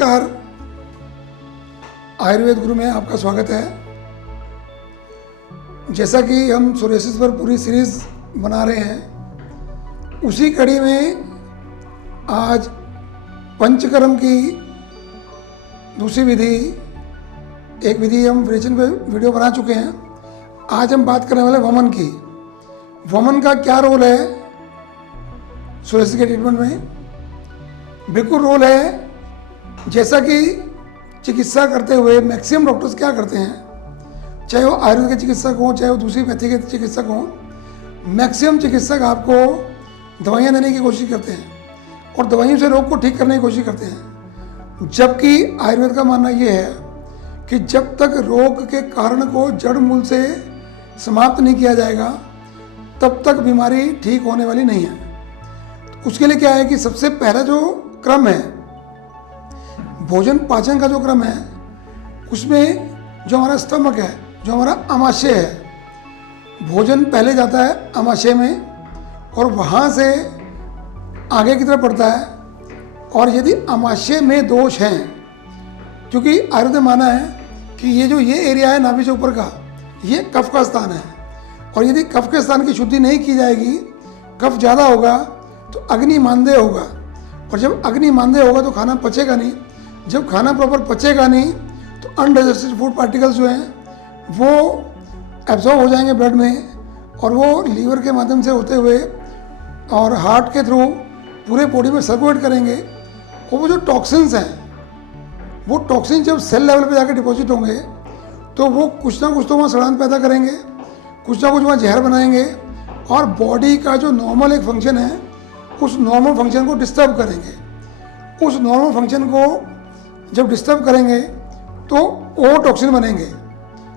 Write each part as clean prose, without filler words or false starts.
नमस्कार, आयुर्वेद गुरु में आपका स्वागत है। जैसा कि हम सोरियासिस पर पूरी सीरीज बना रहे हैं, उसी कड़ी में आज पंचकर्म की दूसरी विधि, एक विधि हम विरेचन पे वीडियो बना चुके हैं। आज हम बात करने वाले वमन की। वमन का क्या रोल है सोरियासिस के ट्रीटमेंट में? बिल्कुल रोल है जैसा कि चिकित्सा करते हुए मैक्सिमम डॉक्टर्स क्या करते हैं, चाहे वो आयुर्वेद के चिकित्सक हों, चाहे वो दूसरी पैथी के चिकित्सक हों, मैक्सिमम चिकित्सक आपको दवाइयाँ देने की कोशिश करते हैं और दवाइयों से रोग को ठीक करने की कोशिश करते हैं। जबकि आयुर्वेद का मानना ये है कि जब तक रोग के कारण को जड़ मूल से समाप्त नहीं किया जाएगा, तब तक बीमारी ठीक होने वाली नहीं है। उसके लिए क्या है कि सबसे पहला जो क्रम है, भोजन पाचन का जो क्रम है, उसमें जो हमारा स्टमक है, जो हमारा आमाशय है, भोजन पहले जाता है आमाशय में और वहाँ से आगे की तरफ बढ़ता है। और यदि आमाशय में दोष हैं, क्योंकि आयुर्वेद ने माना है कि ये एरिया है नाभि से ऊपर का, ये कफ का स्थान है, और यदि कफ के स्थान की शुद्धि नहीं की जाएगी, कफ ज़्यादा होगा तो अग्नि मांदेय होगा, और जब अग्नि मांदेय होगा तो खाना पचेगा नहीं। जब खाना प्रॉपर पचेगा नहीं तो अनडाइजेस्टेड फूड पार्टिकल्स जो हैं वो एब्जॉर्ब हो जाएंगे ब्लड में, और वो लीवर के माध्यम से होते हुए और हार्ट के थ्रू पूरे बॉडी में सर्कुलेट करेंगे। और वो जो टॉक्सिन्स हैं, वो टॉक्सिन जब सेल लेवल पे जाकर डिपॉजिट होंगे तो वो कुछ ना कुछ तो वहाँ सड़ांत पैदा करेंगे, कुछ ना कुछ वहाँ जहर बनाएंगे, और बॉडी का जो नॉर्मल एक फंक्शन है, उस नॉर्मल फंक्शन को डिस्टर्ब करेंगे। उस नॉर्मल फंक्शन को जब डिस्टर्ब करेंगे तो और टॉक्सिन बनेंगे,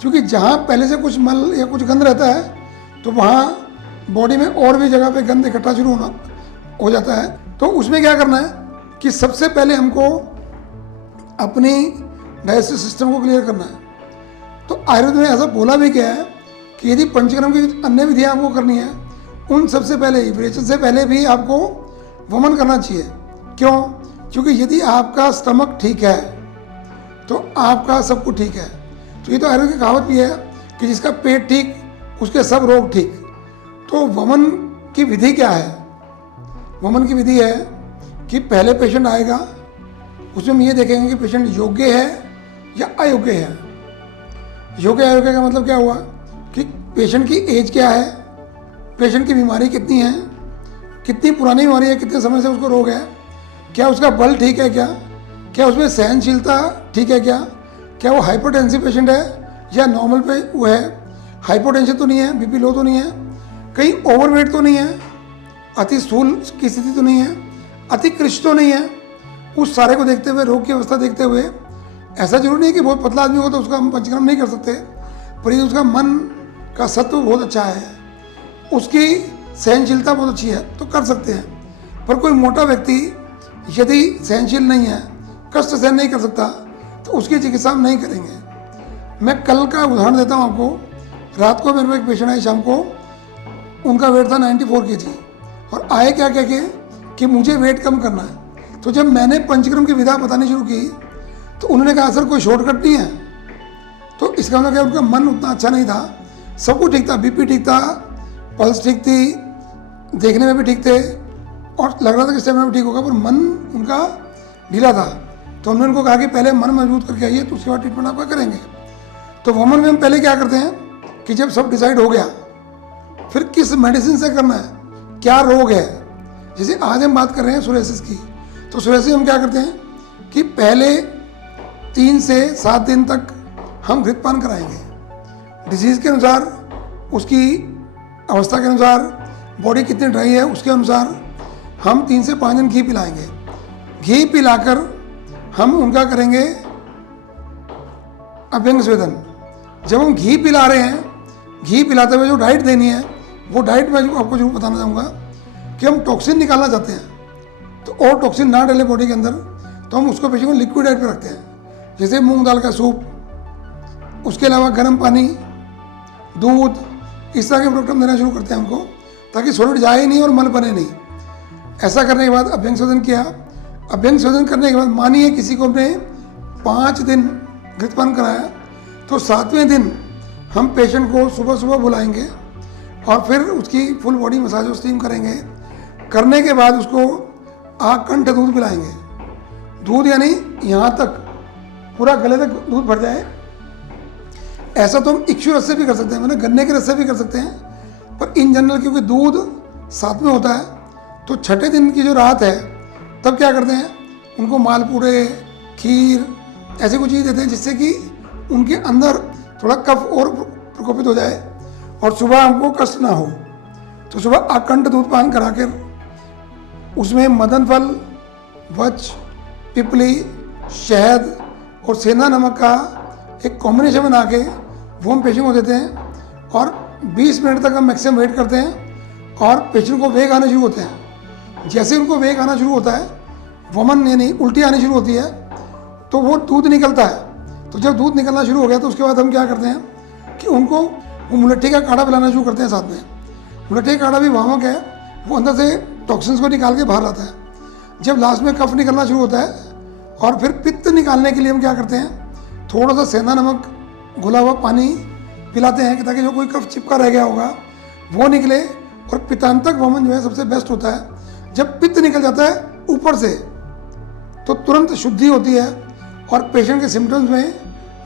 क्योंकि जहाँ पहले से कुछ मल या कुछ गंद रहता है तो वहाँ बॉडी में और भी जगह पे गंद इकट्ठा शुरू होना हो जाता है। तो उसमें क्या करना है कि सबसे पहले हमको अपनी डाइजेस्टिव सिस्टम को क्लियर करना है। तो आयुर्वेद में ऐसा बोला भी गया है कि यदि पंचकर्म की अन्य विधियाँ आपको करनी है, उन सबसे पहले ही, विरेचन से पहले भी आपको वमन करना चाहिए। क्यों? क्योंकि यदि आपका स्टमक ठीक है तो आपका सब कुछ ठीक है। तो ये तो आयुर्वेद की कहावत भी है कि जिसका पेट ठीक उसके सब रोग ठीक। तो वमन की विधि क्या है? वमन की विधि है कि पहले पेशेंट आएगा, उसमें हम ये देखेंगे कि पेशेंट योग्य है या अयोग्य है। योग्य अयोग्य का मतलब क्या हुआ कि पेशेंट की एज क्या है, पेशेंट की बीमारी कितनी है, कितनी पुरानी बीमारी है, कितने समय से उसको रोग है, क्या उसका बल ठीक है, क्या उसमें सहनशीलता ठीक है, क्या वो हाइपरटेंसिव पेशेंट है या नॉर्मल पे वो है, हाइपोटेंशन तो नहीं है, बीपी लो तो नहीं है, कहीं ओवरवेट तो नहीं है, अति स्थूल की स्थिति तो नहीं है, अति कृष्ण तो नहीं है। उस सारे को देखते हुए, रोग की अवस्था देखते हुए, ऐसा जरूरी नहीं है कि बहुत पतला आदमी हो तो उसका हम पंचकर्म नहीं कर सकते, पर यदि उसका मन का सत्व बहुत अच्छा है, उसकी सहनशीलता बहुत अच्छी है, तो कर सकते हैं। पर कोई मोटा व्यक्ति यदि सहनशील नहीं है, कष्ट सहन नहीं कर सकता, तो उसकी चिकित्सा हम नहीं करेंगे। मैं कल का उदाहरण देता हूँ आपको। रात को मेरे को एक पेशेंट आए, शाम को, उनका वेट था 94 kg, और आए क्या कह के कि मुझे वेट कम करना है। तो जब मैंने पंचकर्म की विधा बतानी शुरू की तो उन्होंने कहा सर कोई शॉर्टकट नहीं है। तो इसका मतलब क्या, उनका मन उतना अच्छा नहीं था, सब कुछ ठीक था, बीपी ठीक था, पल्स ठीक थी, देखने में भी ठीक थे, और लग रहा था कि स्टेमिना भी ठीक होगा, पर मन उनका ढीला था। तो हमने उनको कहा कि पहले मन मजबूत करके आइए, तो उसके बाद ट्रीटमेंट आपका करेंगे। तो वमन में हम पहले क्या करते हैं कि जब सब डिसाइड हो गया, फिर किस मेडिसिन से करना है, क्या रोग है। जैसे आज हम बात कर रहे हैं सोरियासिस की, तो सोरियासिस हम क्या करते हैं कि पहले 3 से 7 दिन तक हम घृतपान कराएंगे। डिजीज़ के अनुसार, उसकी अवस्था के अनुसार, बॉडी कितनी ड्राई है उसके अनुसार हम 3 से 5 दिन घी पिलाएंगे। घी पिलाकर हम उनका करेंगे अभ्यंग स्वेदन। जब हम घी पिला रहे हैं, घी पिलाते हुए जो डाइट देनी है, वो डाइट मैं आपको जरूर बताना चाहूँगा कि हम टॉक्सिन निकालना चाहते हैं, तो और टॉक्सिन ना डले बॉडी के अंदर, तो हम उसको पेशेंट को लिक्विड डाइट पे रखते हैं। जैसे मूंग दाल का सूप, उसके अलावा गर्म पानी, दूध, इस तरह के प्रोडक्ट हम देना शुरू करते हैं हमको, ताकि सॉलिड जाए ही नहीं और मल बने नहीं। ऐसा करने के बाद अभ्यंग स्वेदन किया। अभ्यंग शोधन करने के बाद मानिए किसी को हमने 5 दिन घृतपान कराया, तो 7वें दिन हम पेशेंट को सुबह सुबह बुलाएंगे और फिर उसकी फुल बॉडी मसाज और स्टीम करेंगे। करने के बाद उसको आकंठ दूध पिलाएंगे। दूध यानी यहाँ तक पूरा गले तक दूध भर जाए। ऐसा तो हम इक्षु रस से भी कर सकते हैं, मतलब गन्ने के रस से भी कर सकते हैं, पर इन जनरल क्योंकि दूध साथ में होता है तो छठे दिन की जो रात है तब क्या करते हैं, उनको मालपूड़े, खीर, ऐसी कुछ चीज़ देते हैं जिससे कि उनके अंदर थोड़ा कफ और प्रकोपित हो जाए और सुबह हमको कष्ट ना हो। तो सुबह अखंड दूध पान करा कर उसमें मदन फल, वच, पिपली, शहद और सेंधा नमक का एक कॉम्बिनेशन बना के वो हम पेशेंट को देते हैं और 20 मिनट तक हम मैक्सिमम वेट करते हैं और पेशेंट को वेग आने शुरू होते हैं। जैसे उनको वेग आना शुरू होता है, वमन यानी उल्टी आनी शुरू होती है, तो वो दूध निकलता है। तो जब दूध निकलना शुरू हो गया तो उसके बाद हम क्या करते हैं कि उनको वो मुलट्ठी का काढ़ा पिलाना शुरू करते हैं साथ में। मुलट्ठी का काढ़ा भी वामक है, वो अंदर से टॉक्सिन्स को निकाल के बाहर लाता है। जब लास्ट में कफ निकलना शुरू होता है और फिर पित्त निकालने के लिए हम क्या करते हैं, थोड़ा सा सेंधा नमक घुला हुआ पानी पिलाते हैं कि ताकि जो कोई कफ चिपका रह गया होगा वो निकले। और पित्तांतक वमन जो है सबसे बेस्ट होता है। जब पित्त निकल जाता है ऊपर से तो तुरंत शुद्धि होती है और पेशेंट के सिम्टम्स में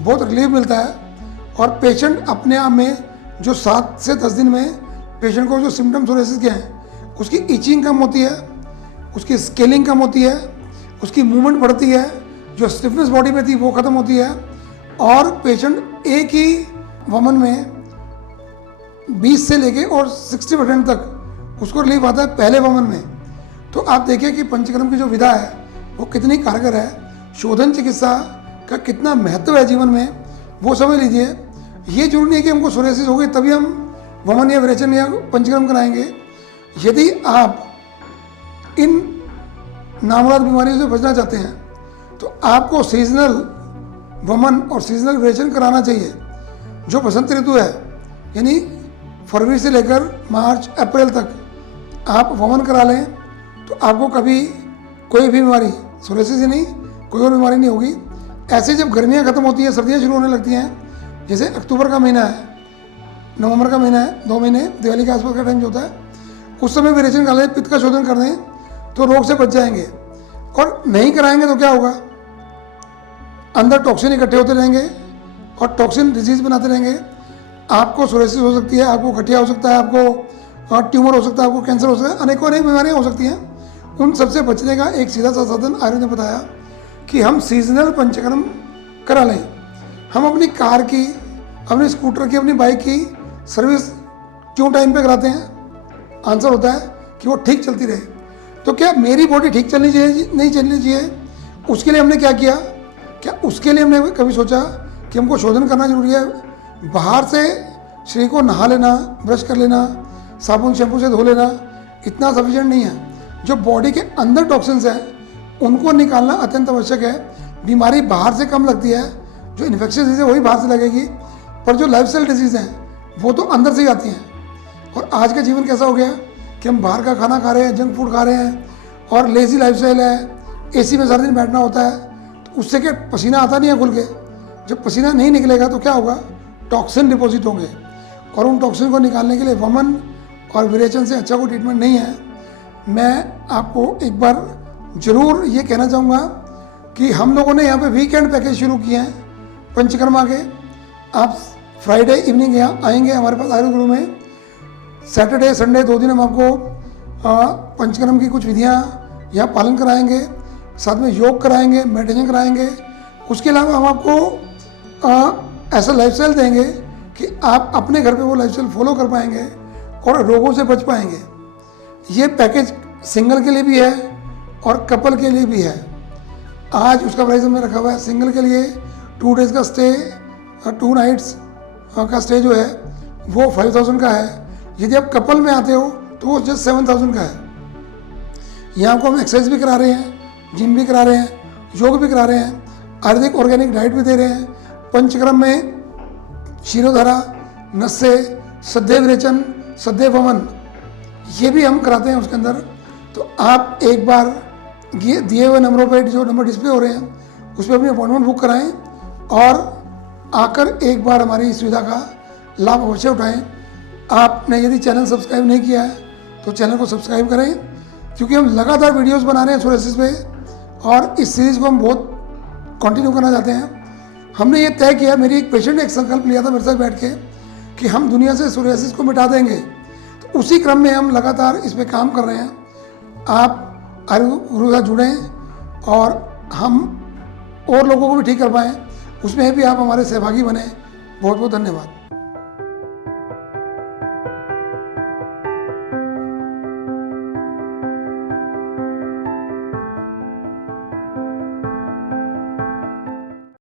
बहुत रिलीफ मिलता है और पेशेंट अपने आप में जो 7 से 10 दिन में पेशेंट को जो सिम्टम्स सोरेसिस के हैं उसकी इचिंग कम होती है, उसकी स्केलिंग कम होती है, उसकी मूवमेंट बढ़ती है, जो स्टिफनेस बॉडी में थी वो ख़त्म होती है और पेशेंट एक ही वमन में 20 से लेके और 60% तक उसको रिलीफ आता है पहले वमन में। तो आप देखिए कि पंचकर्म की जो विधा है वो कितनी कारगर है, शोधन चिकित्सा का कितना महत्व है जीवन में, वो समझ लीजिए। ये जरूरी नहीं है कि हमको सोरेसिस हो गई तभी हम वमन या विरेचन या पंचकर्म कराएंगे। यदि आप इन नामुराद बीमारियों से बचना चाहते हैं तो आपको सीजनल वमन और सीजनल विरेचन कराना चाहिए। जो बसंत ऋतु है यानी फरवरी से लेकर मार्च अप्रैल तक आप वमन करा लें तो आपको कभी कोई भी बीमारी, सोरेसिस ही नहीं कोई और बीमारी नहीं होगी। ऐसे जब गर्मियाँ ख़त्म होती हैं, सर्दियाँ शुरू होने लगती हैं, जैसे अक्टूबर का महीना है, नवंबर का महीना है, 2 महीने दिवाली के आसपास का टाइम जो होता है, उस समय विरेचन करा लें, पित्त का शोधन कर दें तो रोग से बच जाएंगे। और नहीं कराएंगे तो क्या होगा, अंदर टॉक्सिन इकट्ठे होते रहेंगे और टॉक्सिन डिजीज बनाते रहेंगे। आपको सोरेसिस हो सकती है, आपको गठिया हो सकता है, आपको ट्यूमर हो सकता है, आपको कैंसर हो सकता है, अनेकों अनेक बीमारियाँ हो सकती हैं। उन सबसे बचने का एक सीधा सा साधन आयुर्वेद ने बताया कि हम सीजनल पंचकर्म करा लें। हम अपनी कार की, अपनी स्कूटर की, अपनी बाइक की सर्विस क्यों टाइम पे कराते हैं? आंसर होता है कि वो ठीक चलती रहे। तो क्या मेरी बॉडी ठीक चलनी चाहिए, नहीं चलनी चाहिए, उसके लिए हमने क्या किया? क्या उसके लिए हमने कभी सोचा कि हमको शोधन करना जरूरी है? बाहर से शरीर को नहा लेना, ब्रश कर लेना, साबुन शैम्पू से धो लेना इतना सफिशिएंट नहीं है। जो बॉडी के अंदर टॉक्सिन्स हैं उनको निकालना अत्यंत आवश्यक है। बीमारी बाहर से कम लगती है, जो इन्फेक्शन डिजीज है वही बाहर से लगेगी, पर जो लाइफस्टाइल डिजीज़ हैं वो तो अंदर से ही आती हैं। और आज का जीवन कैसा हो गया कि हम बाहर का खाना खा रहे हैं, जंक फूड खा रहे हैं और लेज़ी लाइफस्टाइल है, एसी में सारा दिन बैठना होता है, तो उससे क्या पसीना आता नहीं है खुल के। जब पसीना नहीं निकलेगा तो क्या होगा, टॉक्सिन डिपॉजिट होंगे और उन टॉक्सिन को निकालने के लिए वमन और विरेचन से अच्छा कोई ट्रीटमेंट नहीं है। मैं आपको एक बार ज़रूर ये कहना चाहूँगा कि हम लोगों ने यहाँ पे वीकेंड पैकेज शुरू किए हैं पंचकर्मा के। आप फ्राइडे इवनिंग यहाँ आएंगे हमारे पास आयुर्वेद गुरु में, सैटरडे संडे 2 दिन हम आपको पंचकर्म की कुछ विधियाँ यहाँ पालन कराएंगे, साथ में योग कराएंगे, मेडिटेशन कराएंगे। उसके अलावा हम आपको ऐसा लाइफस्टाइल देंगे कि आप अपने घर पे वो लाइफस्टाइल फॉलो कर पाएंगे और रोगों से बच पाएंगे। ये पैकेज सिंगल के लिए भी है और कपल के लिए भी है। आज उसका प्राइस हमने रखा हुआ है सिंगल के लिए 2 डेज़ का स्टे, 2 नाइट्स का स्टे जो है वो 5000 का है। यदि आप कपल में आते हो तो वो जस्ट 7000 का है। यहाँ को हम एक्सरसाइज भी करा रहे हैं, जिम भी करा रहे हैं, योग भी करा रहे हैं, आयुर्वेदिक ऑर्गेनिक डाइट भी दे रहे हैं। पंचकर्म में शिरोधारा, नस्से, सद्य विरेचन, सद्य वमन ये भी हम कराते हैं उसके अंदर। तो आप एक बार दिए हुए नंबरों पर जो नंबर डिस्प्ले हो रहे हैं उस पर अपनी अपॉइंटमेंट बुक कराएं और आकर एक बार हमारी इस सुविधा का लाभ अवश्य उठाएं। आपने यदि चैनल सब्सक्राइब नहीं किया है तो चैनल को सब्सक्राइब करें, क्योंकि हम लगातार वीडियोस बना रहे हैं सोरेसिस पे और इस सीरीज़ को हम बहुत कंटिन्यू करना चाहते हैं। हमने ये तय किया, मेरी एक पेशेंट ने एक संकल्प लिया था मेरे साथ बैठ के कि हम दुनिया से सोरेसिस को मिटा देंगे, तो उसी क्रम में हम लगातार इस पर काम कर रहे हैं। आप आयुर्वेद से जुड़ें और हम और लोगों को भी ठीक कर पाएँ, उसमें भी आप हमारे सहभागी बने। बहुत बहुत धन्यवाद।